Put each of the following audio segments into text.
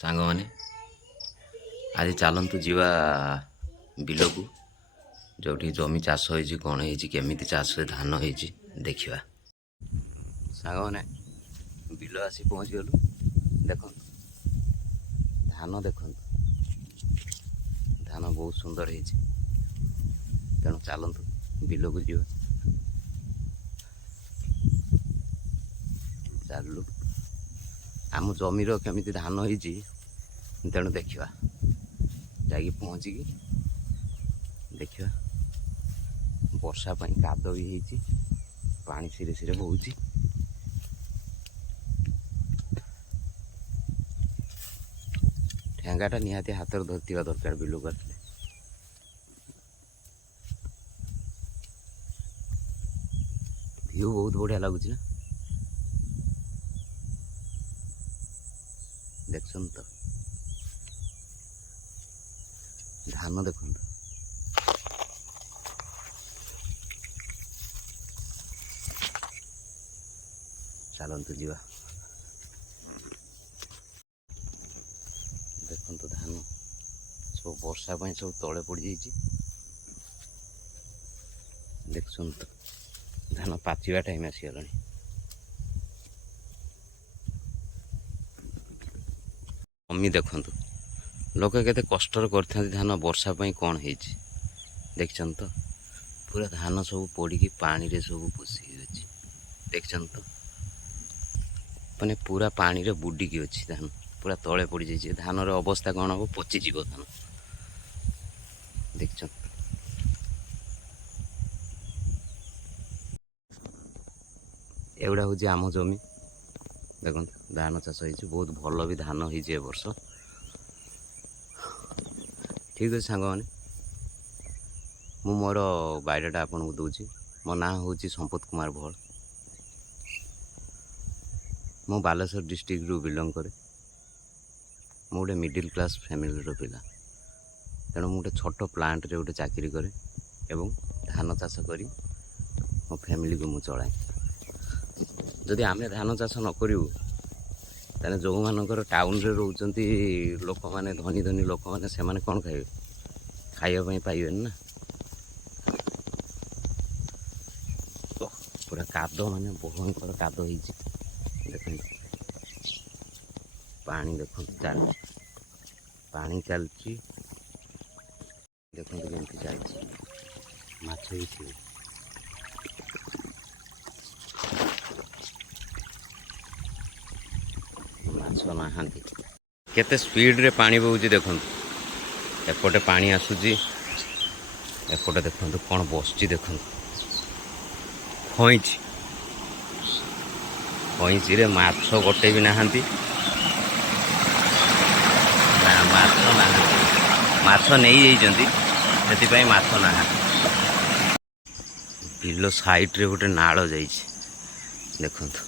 ସାଙ୍ଗମାନେ ଆଜି ଚାଲନ୍ତୁ ଯିବା ବିଲକୁ, ଯେଉଁଠି ଜମି ଚାଷ ହେଇଛି, କ'ଣ ହେଇଛି, କେମିତି ଚାଷ ଧାନ ହେଇଛି ଦେଖିବା। ସାଙ୍ଗମାନେ ବିଲ ଆସି ପହଞ୍ଚିଗଲୁ। ଦେଖନ୍ତୁ ଧାନ, ଦେଖନ୍ତୁ ଧାନ ବହୁତ ସୁନ୍ଦର ହେଇଛି। ତେଣୁ ଚାଲନ୍ତୁ ବିଲକୁ ଯିବା। ଚାଲୁ ଆମ ଜମିର କେମିତି ଧାନ ହେଇଛି ତେଣୁ ଦେଖିବା। ଯାଇକି ପହଞ୍ଚିକି ଦେଖିବା। ବର୍ଷା ପାଇଁ କାଦ ବି ହେଇଛି, ପାଣି ସିରେ ସିରେ ବହୁଛି। ଠେଙ୍ଗାଟା ନିହାତି ହାତରେ ଧରିଥିବା ଦରକାର ବିଲକୁ ଆସିଲେ। ଭିଉ ବହୁତ ବଢ଼ିଆ ଲାଗୁଛି ନା, ଦେଖୁଛନ୍ତି ତ ଧାନ ଦେଖନ୍ତୁ। ଚାଲନ୍ତୁ ଯିବା। ଦେଖନ୍ତୁ ଧାନ ସବୁ ବର୍ଷା ପାଇଁ ସବୁ ତଳେ ପଡ଼ିଯାଇଛି। ଦେଖୁଛନ୍ତି ତ ଧାନ ପାଚିବା ଟାଇମ୍ ଆସିଗଲାଣି। ଜମି ଦେଖନ୍ତୁ, ଲୋକ କେତେ କଷ୍ଟରେ କରିଥାନ୍ତି ଧାନ, ବର୍ଷା ପାଇଁ କ'ଣ ହେଇଛି ଦେଖିଛନ୍ତି ତ। ପୁରା ଧାନ ସବୁ ପଡ଼ିକି ପାଣିରେ ସବୁ ପୋଷି ଅଛି। ଦେଖିଛନ୍ତି ତ, ମାନେ ପୁରା ପାଣିରେ ବୁଡ଼ିକି ଅଛି ଧାନ, ପୁରା ତଳେ ପଡ଼ିଯାଇଛି। ଧାନର ଅବସ୍ଥା କ'ଣ ହେବ? ପଚିଯିବ ଧାନ। ଦେଖିଛନ୍ତି ଏଗୁଡ଼ା ହେଉଛି ଆମ ଜମି। ଦେଖନ୍ତୁ ଧାନ ଚାଷ ହେଇଛି, ବହୁତ ଭଲ ବି ଧାନ ହେଇଛି ଏ ବର୍ଷ। ଠିକ୍ ଅଛି ସାଙ୍ଗମାନେ, ମୁଁ ମୋର ବାୟୋଡାଟା ଆପଣଙ୍କୁ ଦେଉଛି। ମୋ ନାଁ ହେଉଛି ସମ୍ପତ କୁମାର ଭୋଳ। ମୁଁ ବାଲେଶ୍ୱର ଡିଷ୍ଟ୍ରିକ୍ଟରୁ ବିଲଙ୍ଗ କରେ। ମୁଁ ଗୋଟେ ମିଡ଼ିଲ୍ କ୍ଲାସ୍ ଫ୍ୟାମିଲିର ପିଲା। ତେଣୁ ମୁଁ ଗୋଟେ ଛୋଟ ପ୍ଲାଣ୍ଟରେ ଗୋଟେ ଚାକିରି କରେ ଏବଂ ଧାନ ଚାଷ କରି ମୋ ଫ୍ୟାମିଲିକୁ ମୁଁ ଚଳାଏ। ଯଦି ଆମେ ଧାନ ଚାଷ ନ କରିବୁ ତାହେଲେ ଯେଉଁମାନଙ୍କର ଟାଉନରେ ରହୁଛନ୍ତି ଲୋକମାନେ, ଧନୀ ଧନୀ ଲୋକମାନେ, ସେମାନେ କ'ଣ ଖାଇବେ? ଖାଇବା ପାଇଁ ପାଇବେନି ନା। ପୁରା କାଦ, ମାନେ ଭୟଙ୍କର କାଦ ହେଇଛି। ଦେଖନ୍ତୁ ପାଣି, ଦେଖନ୍ତୁ ପାଣି ଚାଲିଛି। ଦେଖନ୍ତୁ କେମିତି ଯାଇଛି, ମାଛ ବି ଥିବେ। ମାଛ ନାହାନ୍ତି। କେତେ ସ୍ପିଡ଼ରେ ପାଣି ବହୁଛି ଦେଖନ୍ତୁ। ଏପଟେ ପାଣି ଆସୁଛି, ଏପଟେ ଦେଖନ୍ତୁ କ'ଣ ବସିଛି। ଦେଖନ୍ତୁ କଇଁଚିରେ ମାଛ ଗୋଟେ ବି ନାହାନ୍ତି। ନା, ମାଛ ନାହାନ୍ତି। ମାଛ ନେଇଯାଇଛନ୍ତି, ସେଥିପାଇଁ ମାଛ ନାହାନ୍ତି। ବିଲ ସାଇଡ଼ରେ ଗୋଟେ ନାଳ ଯାଇଛି, ଦେଖନ୍ତୁ।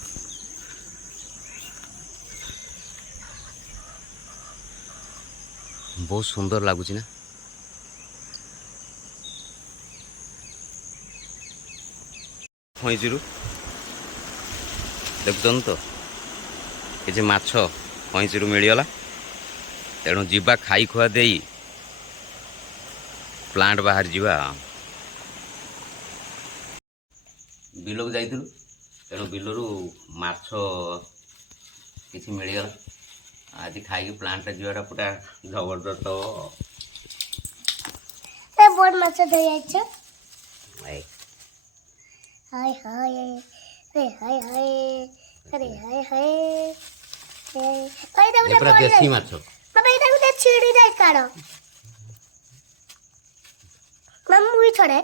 ବହୁତ ସୁନ୍ଦର ଲାଗୁଛି ନା। କଇଁଚିରୁ ଦେଖୁଛନ୍ତି ତ କିଛି ମାଛ କଇଁଚିରୁ ମିଳିଗଲା। ତେଣୁ ଯିବା, ଖାଇ ଖୁଆ ଦେଇ ପ୍ଲାଣ୍ଟ ବାହାରି ଯିବା। ବିଲକୁ ଯାଇଥିଲୁ, ତେଣୁ ବିଲରୁ ମାଛ କିଛି ମିଳିଗଲା। ଆଜି ଖାଇକି ପ୍ଲାଣ୍ଟରେ ଯିବାଟା ପୁରା ଜବରଦସ୍ତ ହବ। ବହୁତ ମାଛ ଧରିଯାଇଛ। ହାय ହାୟ ରେ, ହାୟ ହାୟ ରେ, ହାୟ ହାୟ। ପୁରା ଦେଶୀ ମାଛ। ବାବା ଏଇଟା ଗୋଟେ ଛିଡ଼ି ଯାଇ କାଢ। ମାମୁ ବି ଛଡ଼େ।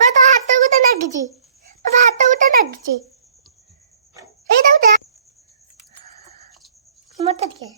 ବାବା ହାତ ଗୋଟେ ଲାଗିଛି। ବାବା ହାତ ଗୋଟେ ଲାଗିଛି। ଏଇଟା ଗୋଟେ ମତେ ଟିକେ